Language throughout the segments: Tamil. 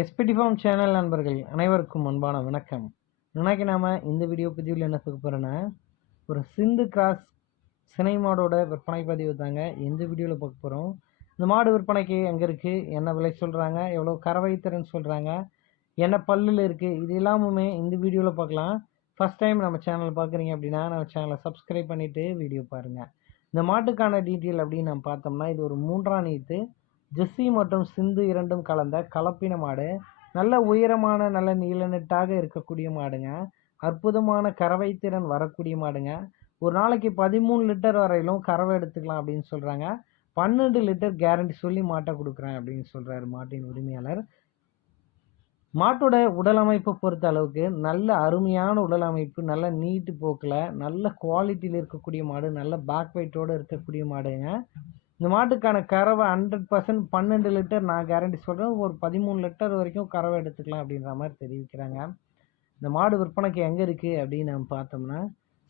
எஸ்பிடி ஃபார்ம் சேனல் நண்பர்கள் அனைவருக்கும் அன்பான வணக்கம். இன்னைக்கு நாம் இந்த வீடியோ பதிவில் என்ன பார்க்க போகிறோன்னா ஒரு சிந்து கிராஸ் சினை மாடோட விற்பனை பதிவு தாங்க இந்த வீடியோவில் பார்க்க போகிறோம் இந்த மாடு விற்பனைக்கு எங்கே இருக்குது என்ன விலை சொல்கிறாங்க எவ்வளோ கறவை திறன் சொல்கிறாங்க என்ன பல்லில் இருக்குது இது எல்லாமுமே இந்த வீடியோவில் பார்க்கலாம். ஃபஸ்ட் டைம் நம்ம சேனல் பார்க்குறீங்க அப்படின்னா நம்ம சேனலை சப்ஸ்கிரைப் பண்ணிவிட்டு வீடியோ பாருங்கள் இந்த மாட்டுக்கான டீட்டெயில் அப்படின்னு நம்ம பார்த்தோம்னா இது ஒரு மூன்றாம் நீத்து ஜெஸ்ஸி மற்றும் சிந்து இரண்டும் கலந்த கலப்பின மாடு. நல்ல உயரமான நல்ல நீளநெட்டாக இருக்கக்கூடிய மாடுங்க. அற்புதமான கறவை திறன் வரக்கூடிய மாடுங்க. ஒரு நாளைக்கு பதிமூணு லிட்டர் வரையிலும் கறவை எடுத்துக்கலாம் அப்படின்னு சொல்கிறாங்க பன்னெண்டு லிட்டர் கேரண்டி சொல்லி மாட்டை கொடுக்குறேன் அப்படின்னு சொல்கிறாரு மாட்டின் உரிமையாளர். மாட்டோட உடலமைப்பை பொறுத்த அளவுக்கு நல்ல அருமையான உடல் அமைப்பு நல்ல நீட்டு போக்கில் நல்ல குவாலிட்டியில் இருக்கக்கூடிய மாடு நல்ல பேக் வெயிட்டோடு இருக்கக்கூடிய மாடுங்க. இந்த மாட்டுக்கான கறவை ஹண்ட்ரட் பர்சன்ட் பன்னெண்டு லிட்டர் நான் கேரண்டி சொல்கிறேன் ஒரு பதிமூணு லிட்டர் வரைக்கும் கறவை எடுத்துக்கலாம் அப்படின்ற மாதிரி தெரிவிக்கிறாங்க. இந்த மாடு விற்பனைக்கு எங்கே இருக்குது அப்படின்னு நம்ம பார்த்தோம்னா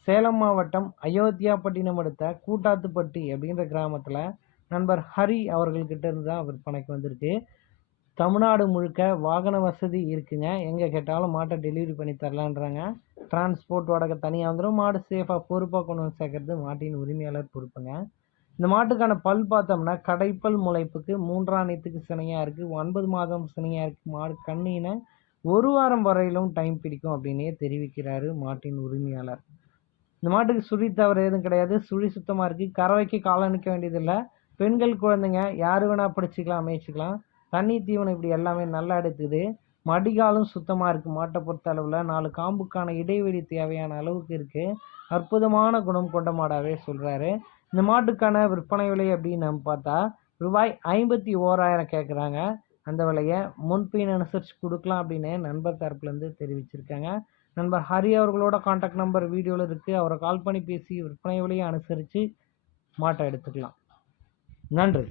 சேலம் மாவட்டம் அயோத்தியாப்பட்டினம் அடுத்த கூட்டாத்துப்பட்டி அப்படின்ற கிராமத்தில் நண்பர் ஹரி அவர்கள்கிட்ட இருந்து தான் விற்பனைக்கு வந்திருக்கு. தமிழ்நாடு முழுக்க வாகன வசதி இருக்குங்க. எங்கே கேட்டாலும் மாட்டை டெலிவரி பண்ணி தரலான்றாங்க. டிரான்ஸ்போர்ட் வாடகை தனியாக வந்துடும் மாடு சேஃபாக பொறுப்பாக கொண்டு வந்து சேர்க்கறது மாட்டின் உரிமையாளர் பொறுப்புங்க. இந்த மாட்டுக்கான பல் பார்த்தோம்னா கடைப்பல் முளைப்புக்கு மூன்றாம் நேத்துக்கு சினையாக இருக்குது ஒன்பது மாதம் சினையாக இருக்குது மாடு கண்ணின ஒரு வாரம் வரையிலும் டைம் பிடிக்கும் அப்படின்னே தெரிவிக்கிறாரு மாட்டின் உரிமையாளர். இந்த மாட்டுக்கு சுழி தவறு எதுவும் கிடையாது. சுழி சுத்தமாக இருக்குது கறவைக்கு காலம் நிற்க வேண்டியதில்லை. பெண்கள் குழந்தைங்க யார் வேணால் பிடிச்சிக்கலாம் அமைச்சிக்கலாம் தண்ணி தீவனம் இப்படி எல்லாமே நல்லா எடுத்துது. மடிகாலும் சுத்தமாக இருக்குது மாட்டை பொறுத்த அளவில் நாலு காம்புக்கான இடைவெளி தேவையான அளவுக்கு இருக்குது அற்புதமான குணம் கொண்ட மாடாகவே சொல்கிறாரு இந்த மாட்டுக்கான விற்பனை விலை அப்படின்னு நம்ம பார்த்தா ரூபாய் ஐம்பத்தி ஓராயிரம் கேட்குறாங்க அந்த விலையை முன்பின் அனுசரித்து கொடுக்கலாம் அப்படின்னு நண்பர் தரப்புலேருந்து தெரிவிச்சிருக்காங்க. நண்பர் ஹரி அவர்களோட காண்டாக்ட் நம்பர் வீடியோவில் இருக்குது அவரை கால் பண்ணி பேசி விற்பனை விலையை அனுசரித்து மாட்டை எடுத்துக்கலாம். நன்றி.